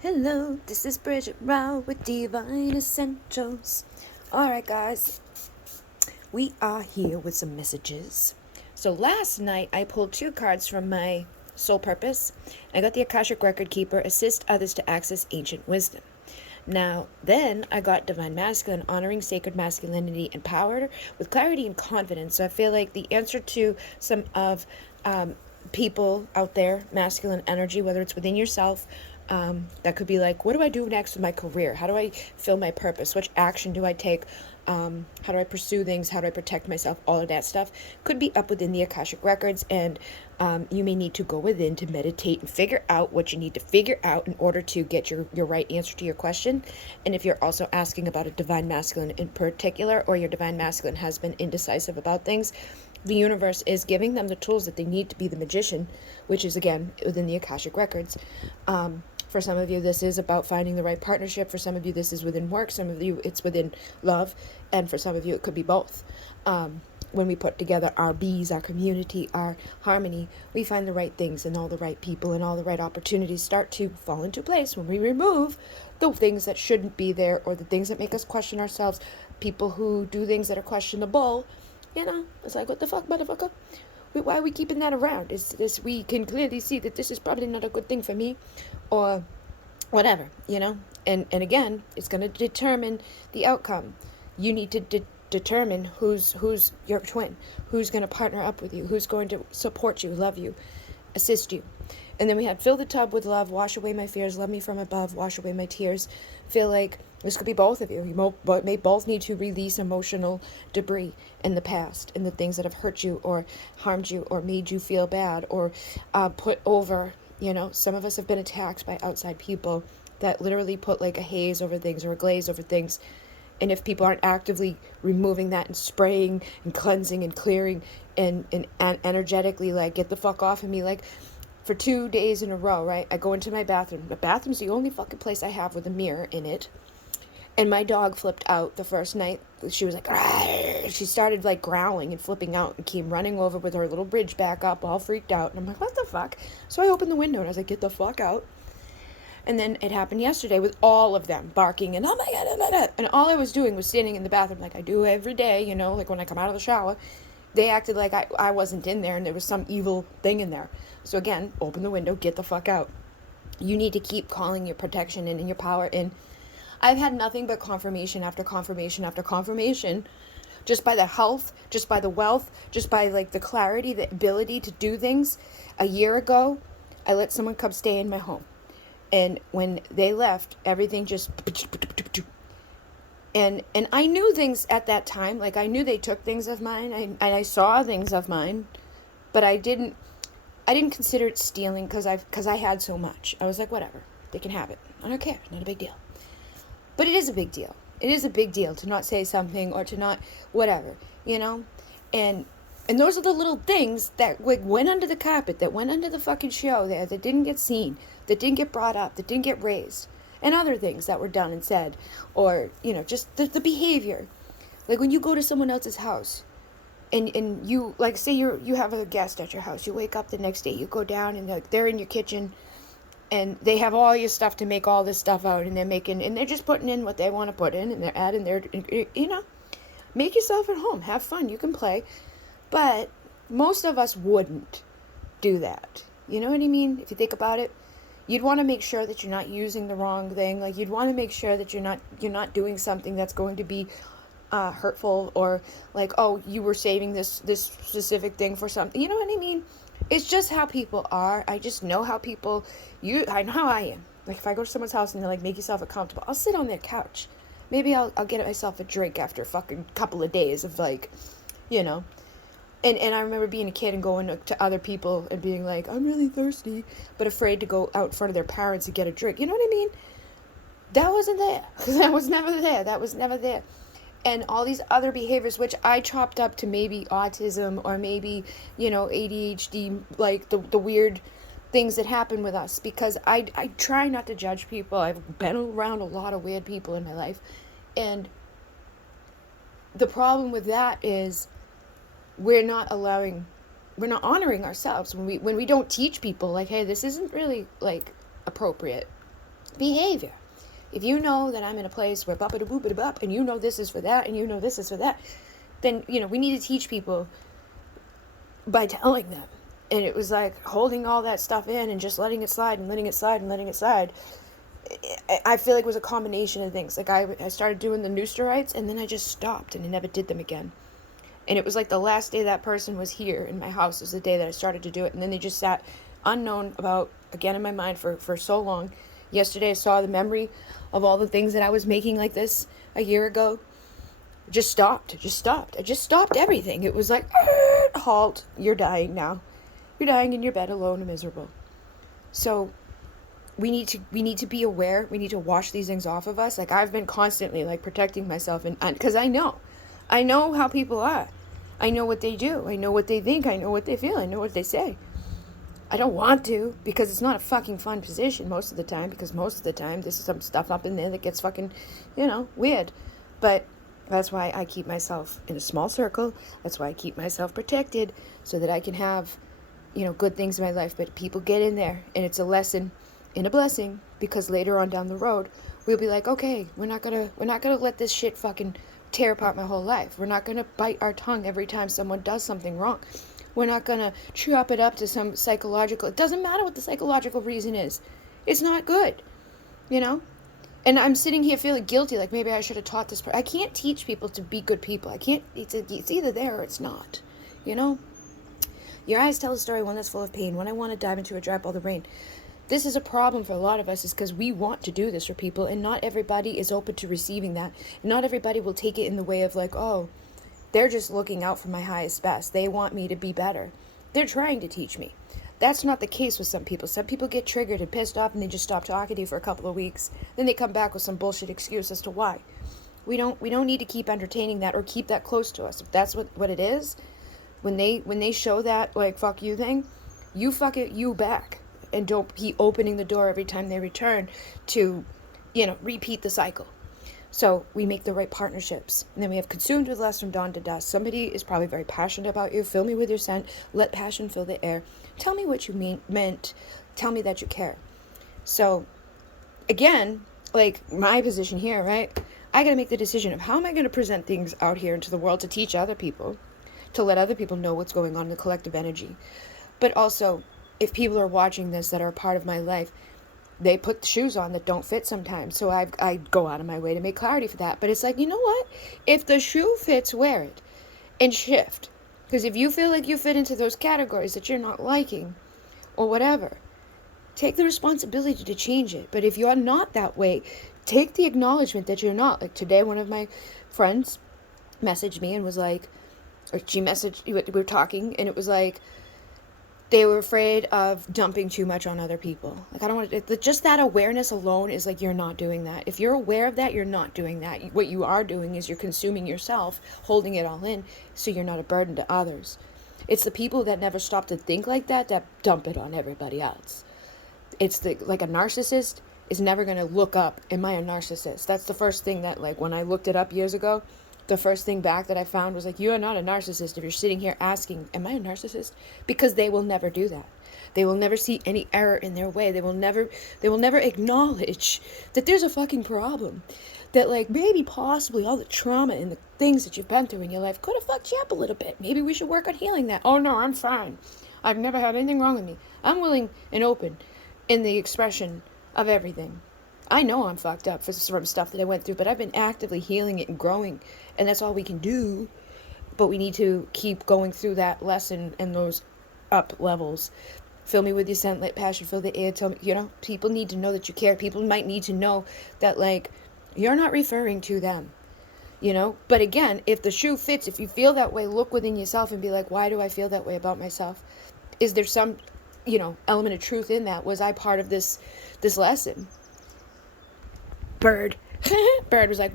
Hello, this is Bridget Rao with Divine Essentials. Alright, guys, we are here with some messages. So, last night I pulled two cards from my soul purpose. I got the Akashic Record Keeper, assist others to access ancient wisdom. Now, then I got Divine Masculine, honoring sacred masculinity and power with clarity and confidence. So, I feel like the answer to some of people out there, masculine energy, whether it's within yourself, that could be like, what do I do next with my career? How do I fill my purpose? Which action do I take? How do I pursue things? How do I protect myself? All of that stuff could be up within the Akashic Records, and you may need to go within to meditate and figure out what you need to figure out in order to get your right answer to your question. And if you're also asking about a Divine Masculine in particular, or your Divine Masculine has been indecisive about things, the universe is giving them the tools that they need to be the magician, which is, again, within the Akashic Records. For some of you, this is about finding the right partnership. For some of you, this is within work. Some of you, it's within love. And for some of you, it could be both. When we put together our bees, our community, our harmony, we find the right things, and all the right people and all the right opportunities start to fall into place when we remove the things that shouldn't be there, or the things that make us question ourselves. People who do things that are questionable, it's like, what the fuck, motherfucker? Why are we keeping that around? Is this, we can clearly see that this is probably not a good thing for me, or whatever, and again, it's going to determine the outcome. You need to determine who's your twin, who's going to partner up with you, who's going to support you, love you, assist you. And then we had fill the tub with love, wash away my fears, love me from above, wash away my tears. Feel like this could be both of you. You may both need to release emotional debris in the past, and the things that have hurt you or harmed you or made you feel bad, or put over. Some of us have been attacked by outside people that literally put like a haze over things or a glaze over things. And if people aren't actively removing that and spraying and cleansing and clearing and energetically, like, get the fuck off of me, like, for 2 days in a row, right? I go into my bathroom. The bathroom's the only fucking place I have with a mirror in it. And my dog flipped out the first night. She was like, Argh! She started like growling and flipping out and came running over with her little bridge back up, all freaked out. And I'm like, what the fuck? So I opened the window and I was like, get the fuck out. And then it happened yesterday with all of them barking and, oh my God, oh my God. And all I was doing was standing in the bathroom like I do every day, like when I come out of the shower. They acted like I wasn't in there and there was some evil thing in there. So again, open the window, get the fuck out. You need to keep calling your protection in and your power in. I've had nothing but confirmation after confirmation after confirmation, just by the health, just by the wealth, just by like the clarity, the ability to do things. A year ago, I let someone come stay in my home. And when they left, everything just... And I knew things at that time. Like, I knew they took things of mine. And I saw things of mine. But I didn't consider it stealing because I had so much. I was like, whatever. They can have it. I don't care. Not a big deal. But it is a big deal. It is a big deal to not say something or to not whatever, And those are the little things that went under the carpet, that went under the fucking show there, that didn't get seen, that didn't get brought up, that didn't get raised. And other things that were done and said, or, just the behavior. Like when you go to someone else's house and you, like, say you have a guest at your house, you wake up the next day, you go down and they're in your kitchen and they have all your stuff to make all this stuff out, and they're just putting in what they want to put in, and they're adding their, make yourself at home, have fun, you can play. But most of us wouldn't do that. You know what I mean? If you think about it, you'd want to make sure that you're not using the wrong thing. Like, you'd want to make sure that you're not doing something that's going to be hurtful, or like, oh, you were saving this specific thing for something. You know what I mean? It's just how people are. I just know how people... I know how I am. Like, if I go to someone's house and they're like, make yourself comfortable, I'll sit on their couch. Maybe I'll get myself a drink after a fucking couple of days of, like, And I remember being a kid and going to other people and being like, I'm really thirsty, but afraid to go out in front of their parents and get a drink. You know what I mean? That wasn't there. That was never there. That was never there. And all these other behaviors, which I chopped up to maybe autism or maybe, ADHD, like the weird things that happen with us. Because I try not to judge people. I've been around a lot of weird people in my life. And the problem with that is we're not honoring ourselves when we don't teach people, like, hey, this isn't really, like, appropriate. behavior. If you know that I'm in a place where bop-a-da-boop-a-da-bop, and you know this is for that, and you know this is for that, then, we need to teach people by telling them. And it was like holding all that stuff in and just letting it slide and letting it slide and letting it slide. I feel like it was a combination of things. Like I started doing the Nooster rites, and then I just stopped and I never did them again. And it was like the last day that person was here in my house was the day that I started to do it. And then they just sat unknown about, again, in my mind for so long. Yesterday I saw the memory of all the things that I was making like this a year ago. Just stopped. I just stopped everything. It was like, halt, you're dying now. You're dying in your bed alone and miserable. So we need to be aware. We need to wash these things off of us. Like I've been constantly like protecting myself, and because I know how people are. I know what they do. I know what they think. I know what they feel. I know what they say. I don't want to, because it's not a fucking fun position most of the time, because most of the time there's some stuff up in there that gets fucking, weird. But that's why I keep myself in a small circle. That's why I keep myself protected, so that I can have, good things in my life. But people get in there, and it's a lesson and a blessing, because later on down the road, we'll be like, okay, we're not gonna let this shit fucking tear apart my whole life. We're not gonna bite our tongue every time someone does something wrong. We're not gonna chop it up to some psychological. It doesn't matter what the psychological reason is. It's not good, And I'm sitting here feeling guilty, like maybe I should have taught this. I can't teach people to be good people. I can't. It's either there or it's not. Your eyes tell a story, one that's full of pain. When I want to dive into a dry ball of rain. This is a problem for a lot of us, is because we want to do this for people, and not everybody is open to receiving that. Not everybody will take it in the way of like, oh, they're just looking out for my highest best. They want me to be better. They're trying to teach me. That's not the case with some people. Some people get triggered and pissed off, and they just stop talking to you for a couple of weeks. Then they come back with some bullshit excuse as to why. We don't need to keep entertaining that or keep that close to us. If that's what it is, when they show that like fuck you thing, you fuck it you back. And don't be opening the door every time they return to, repeat the cycle. So we make the right partnerships. And then we have consumed with less from dawn to dusk. Somebody is probably very passionate about you. Fill me with your scent. Let passion fill the air. Tell me what you meant. Tell me that you care. So, again, like my position here, right? I got to make the decision of how am I going to present things out here into the world to teach other people, to let other people know what's going on in the collective energy. But also, if people are watching this that are a part of my life, they put shoes on that don't fit sometimes. So I go out of my way to make clarity for that. But it's like, you know what? If the shoe fits, wear it and shift. Because if you feel like you fit into those categories that you're not liking or whatever, take the responsibility to change it. But if you're not that way, take the acknowledgement that you're not. Like today, one of my friends messaged me and was like, or she messaged, we were talking, and it was like, they were afraid of dumping too much on other people. Like, I don't want to, just that awareness alone is like, you're not doing that. If you're aware of that, you're not doing that. What you are doing is you're consuming yourself, holding it all in, so you're not a burden to others. It's the people that never stop to think like that dump it on everybody else. It's like a narcissist is never going to look up, am I a narcissist? That's the first thing that, like, when I looked it up years ago, the first thing back that I found was like, you are not a narcissist if you're sitting here asking, am I a narcissist? Because they will never do that. They will never see any error in their way. They will never acknowledge that there's a fucking problem. That like maybe possibly all the trauma and the things that you've been through in your life could have fucked you up a little bit. Maybe we should work on healing that. Oh no, I'm fine. I've never had anything wrong with me. I'm willing and open in the expression of everything. I know I'm fucked up from stuff that I went through, but I've been actively healing it and growing, and that's all we can do. But we need to keep going through that lesson and those up levels. Fill me with your scent, let passion fill the air. Tell me, people need to know that you care. People might need to know that, like, you're not referring to them, But again, if the shoe fits, if you feel that way, look within yourself and be like, why do I feel that way about myself? Is there some, element of truth in that? Was I part of this lesson? Bird was like,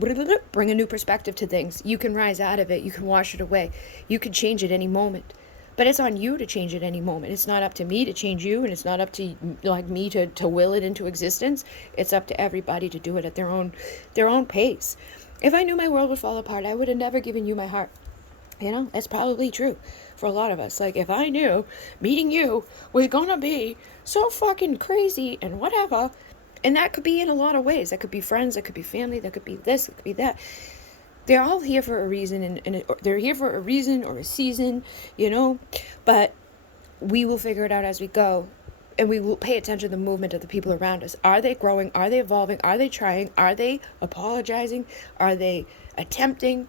bring a new perspective to things. You can rise out of it. You can wash it away. You can change it any moment. But it's on you to change it any moment. It's not up to me to change you, and it's not up to like me to will it into existence. It's up to everybody to do it at their own pace. If I knew my world would fall apart, I would have never given you my heart. That's probably true for a lot of us. Like, if I knew meeting you was gonna be so fucking crazy and whatever, And that could be in a lot of ways. That could be friends, that could be family, that could be this, that could be that. They're all here for a reason, and they're here for a reason or a season, you know? But we will figure it out as we go, and we will pay attention to the movement of the people around us. Are they growing? Are they evolving? Are they trying? Are they apologizing? Are they attempting?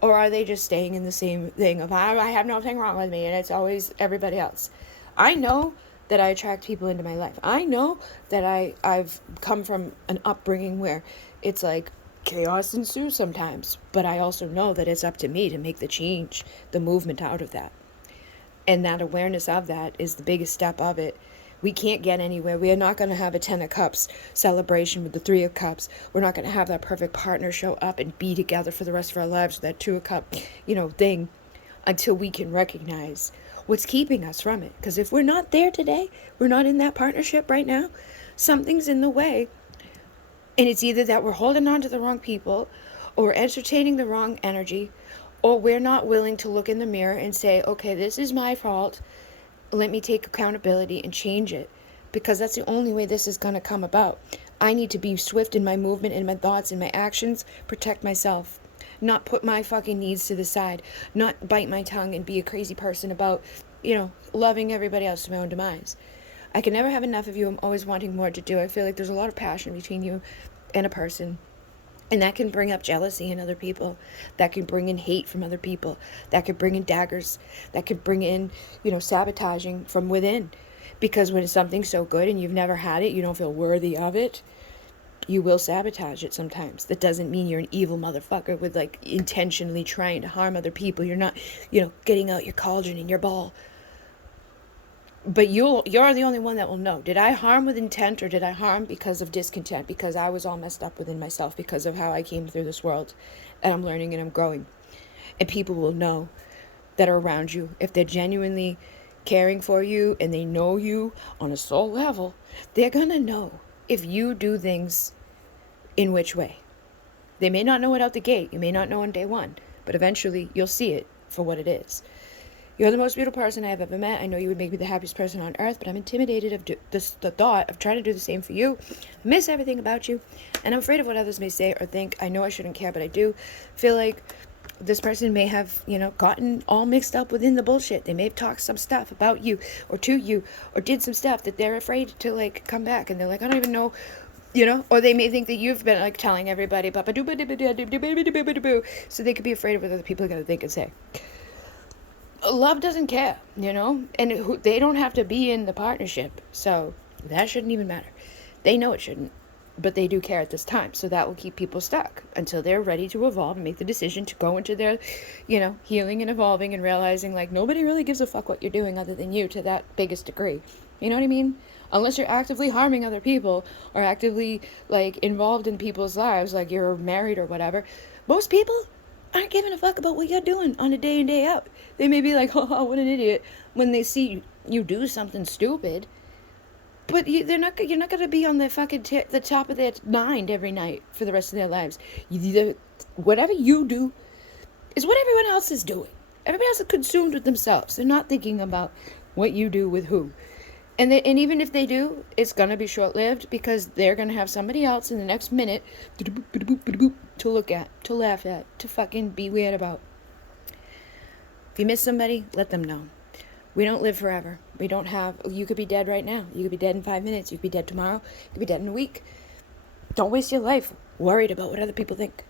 Or are they just staying in the same thing of, I have nothing wrong with me, and it's always everybody else? I know that I attract people into my life. I know that I've come from an upbringing where it's like chaos ensues sometimes. But I also know that it's up to me to make the change, the movement out of that. And that awareness of that is the biggest step of it. We can't get anywhere. We are not going to have a 10 of Cups celebration with the 3 of Cups. We're not going to have that perfect partner show up and be together for the rest of our lives with that 2 of Cups, thing, until we can recognize what's keeping us from it. Because if we're not there today, we're not in that partnership right now, something's in the way. And it's either that we're holding on to the wrong people, or entertaining the wrong energy, or we're not willing to look in the mirror and say, okay, this is my fault. Let me take accountability and change it, because that's the only way this is going to come about. I need to be swift in my movement, in my thoughts, in my actions, protect myself, not put my fucking needs to the side, not bite my tongue and be a crazy person about, loving everybody else to my own demise. I can never have enough of you. I'm always wanting more to do. I feel like there's a lot of passion between you and a person. And that can bring up jealousy in other people. That can bring in hate from other people. That could bring in daggers. That could bring in, sabotaging from within. Because when something's so good and you've never had it, you don't feel worthy of it, you will sabotage it sometimes. That doesn't mean you're an evil motherfucker with intentionally trying to harm other people. You're not, getting out your cauldron and your ball. But you're the only one that will know. Did I harm with intent, or did I harm because of discontent? Because I was all messed up within myself because of how I came through this world. And I'm learning and I'm growing. And people will know that are around you. If they're genuinely caring for you and they know you on a soul level, they're going to know if you do things in which way. They may not know it out the gate. You may not know on day one. But eventually you'll see it for what it is. You're the most beautiful person I have ever met. I know you would make me the happiest person on earth, but I'm intimidated of the thought of trying to do the same for you. I miss everything about you, and I'm afraid of what others may say or think. I know I shouldn't care, but I do feel like this person may have, gotten all mixed up within the bullshit. They may have talked some stuff about you or to you or did some stuff that they're afraid to, come back, and they're like, I don't even know, or they may think that you've been, telling everybody, so they could be afraid of what other people are going to think and say. Love doesn't care, and they don't have to be in the partnership, so that shouldn't even matter. They know it shouldn't, but they do care at this time, so that will keep people stuck until they're ready to evolve and make the decision to go into their, healing and evolving and realizing, nobody really gives a fuck what you're doing other than you to that biggest degree. You know what I mean? Unless you're actively harming other people or actively, involved in people's lives, you're married or whatever, most people aren't giving a fuck about what you're doing on a day in, day out. They may be like, oh, what an idiot, when they see you do something stupid. But you're not going to be on the fucking the top of their mind every night for the rest of their lives. Whatever you do is what everyone else is doing. Everybody else is consumed with themselves. They're not thinking about what you do with who. And even if they do, it's going to be short-lived, because they're going to have somebody else in the next minute to look at, to laugh at, to fucking be weird about. If you miss somebody, let them know. We don't live forever. You could be dead right now. You could be dead in 5 minutes. You could be dead tomorrow. You could be dead in a week. Don't waste your life worried about what other people think.